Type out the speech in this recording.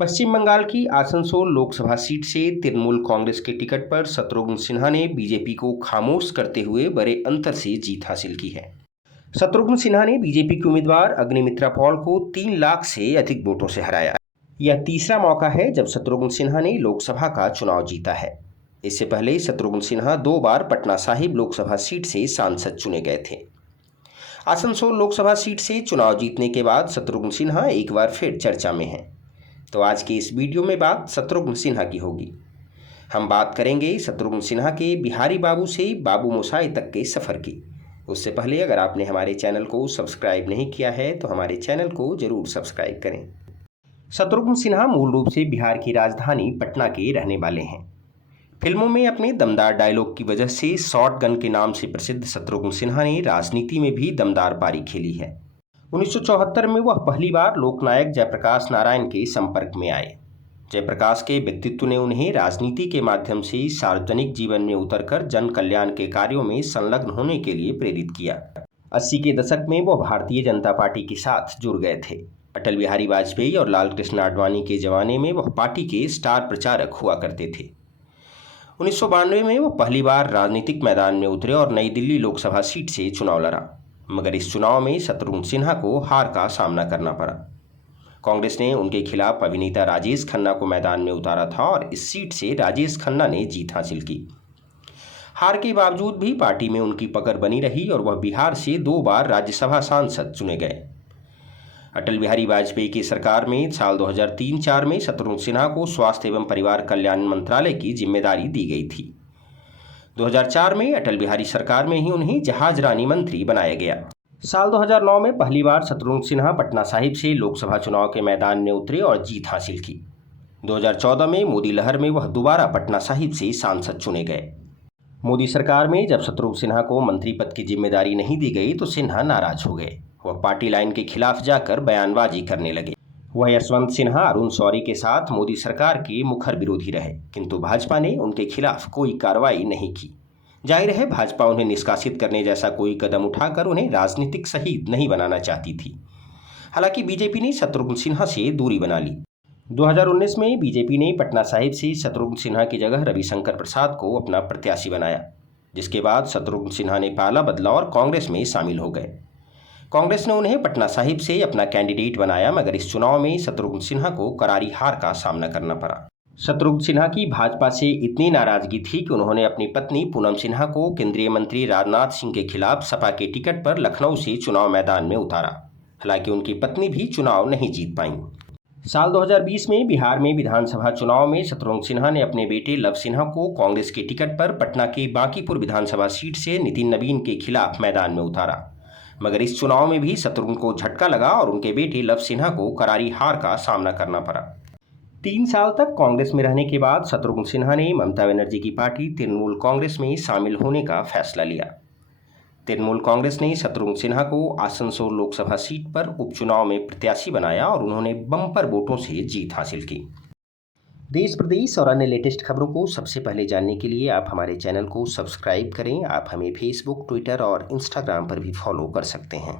पश्चिम बंगाल की आसनसोल लोकसभा सीट से तृणमूल कांग्रेस के टिकट पर शत्रुघ्न सिन्हा ने बीजेपी को खामोश करते हुए बड़े अंतर से जीत हासिल की है। शत्रुघ्न सिन्हा ने बीजेपी के उम्मीदवार अग्निमित्रा पॉल को 3 लाख से अधिक वोटों से हराया। यह तीसरा मौका है जब शत्रुघ्न सिन्हा ने लोकसभा का चुनाव जीता है। इससे पहले शत्रुघ्न सिन्हा 2 बार पटना साहिब लोकसभा सीट से सांसद चुने गए थे। आसनसोल लोकसभा सीट से चुनाव जीतने के बाद शत्रुघ्न सिन्हा एक बार फिर चर्चा में हैं। तो आज की इस वीडियो में बात शत्रुघ्न सिन्हा की होगी। हम बात करेंगे शत्रुघ्न सिन्हा के बिहारी बाबू से बाबू मोशाय तक के सफ़र की। उससे पहले अगर आपने हमारे चैनल को सब्सक्राइब नहीं किया है तो हमारे चैनल को ज़रूर सब्सक्राइब करें। शत्रुघ्न सिन्हा मूल रूप से बिहार की राजधानी पटना के रहने वाले हैं। फिल्मों में अपने दमदार डायलॉग की वजह से शॉट गन के नाम से प्रसिद्ध शत्रुघ्न सिन्हा ने राजनीति में भी दमदार पारी खेली है। 1974 में वह पहली बार लोकनायक जयप्रकाश नारायण के संपर्क में आए। जयप्रकाश के व्यक्तित्व ने उन्हें राजनीति के माध्यम से सार्वजनिक जीवन में उतरकर जन कल्याण के कार्यों में संलग्न होने के लिए प्रेरित किया। 80 के दशक में वह भारतीय जनता पार्टी के साथ जुड़ गए थे। अटल बिहारी वाजपेयी और लाल कृष्ण आडवाणी के जमाने में वह पार्टी के स्टार प्रचारक हुआ करते थे। 1992 में वह पहली बार राजनीतिक मैदान में उतरे और नई दिल्ली लोकसभा सीट से चुनाव लड़ा, मगर इस चुनाव में शत्रुघ्न सिन्हा को हार का सामना करना पड़ा। कांग्रेस ने उनके खिलाफ अभिनेता राजेश खन्ना को मैदान में उतारा था और इस सीट से राजेश खन्ना ने जीत हासिल की। हार के बावजूद भी पार्टी में उनकी पकड़ बनी रही और वह बिहार से 2 बार राज्यसभा सांसद चुने गए। अटल बिहारी वाजपेयी की सरकार में साल 2003-04 में शत्रुघ्न सिन्हा को स्वास्थ्य एवं परिवार कल्याण मंत्रालय की जिम्मेदारी दी गई थी। 2004 में अटल बिहारी सरकार में ही उन्हें जहाज रानी मंत्री बनाया गया। साल 2009 में पहली बार शत्रुघ्न सिन्हा पटना साहिब से लोकसभा चुनाव के मैदान में उतरे और जीत हासिल की। 2014 में मोदी लहर में वह दोबारा पटना साहिब से सांसद चुने गए। मोदी सरकार में जब शत्रुघ्न सिन्हा को मंत्री पद की जिम्मेदारी नहीं दी गई तो सिन्हा नाराज हो गए। वह पार्टी लाइन के खिलाफ जाकर बयानबाजी करने लगे। वह यशवंत सिन्हा, अरुण शौरी के साथ मोदी सरकार के मुखर विरोधी रहे, किंतु भाजपा ने उनके खिलाफ कोई कार्रवाई नहीं की। जाहिर है भाजपा उन्हें निष्कासित करने जैसा कोई कदम उठाकर उन्हें राजनीतिक शहीद नहीं बनाना चाहती थी। हालांकि बीजेपी ने शत्रुघ्न सिन्हा से दूरी बना ली। 2019 में बीजेपी ने पटना साहिब से शत्रुघ्न सिन्हा की जगह रविशंकर प्रसाद को अपना प्रत्याशी बनाया, जिसके बाद शत्रुघ्न सिन्हा ने पाला बदला और कांग्रेस में शामिल हो गए। कांग्रेस ने उन्हें पटना साहिब से अपना कैंडिडेट बनाया, मगर इस चुनाव में शत्रुघ्न सिन्हा को करारी हार का सामना करना पड़ा। शत्रुघ्न सिन्हा की भाजपा से इतनी नाराजगी थी कि उन्होंने अपनी पत्नी पूनम सिन्हा को केंद्रीय मंत्री राजनाथ सिंह के खिलाफ सपा के टिकट पर लखनऊ से चुनाव मैदान में उतारा। हालांकि उनकी पत्नी भी चुनाव नहीं जीत पाई। साल 2020 में बिहार में विधानसभा चुनाव में शत्रुघ्न सिन्हा ने अपने बेटे लव सिन्हा को कांग्रेस के टिकट पर पटना के बांकीपुर विधानसभा सीट से नितिन नवीन के खिलाफ मैदान में उतारा, मगर इस चुनाव में भी शत्रुघ्न को झटका लगा और उनके बेटे लव सिन्हा को करारी हार का सामना करना पड़ा। 3 साल तक कांग्रेस में रहने के बाद शत्रुघ्न सिन्हा ने ममता बनर्जी की पार्टी तृणमूल कांग्रेस में शामिल होने का फैसला लिया। तृणमूल कांग्रेस ने शत्रुघ्न सिन्हा को आसनसोल लोकसभा सीट पर उपचुनाव में प्रत्याशी बनाया और उन्होंने बम्पर वोटों से जीत हासिल की। देश प्रदेश और अन्य लेटेस्ट खबरों को सबसे पहले जानने के लिए आप हमारे चैनल को सब्सक्राइब करें। आप हमें फेसबुक, ट्विटर और इंस्टाग्राम पर भी फॉलो कर सकते हैं।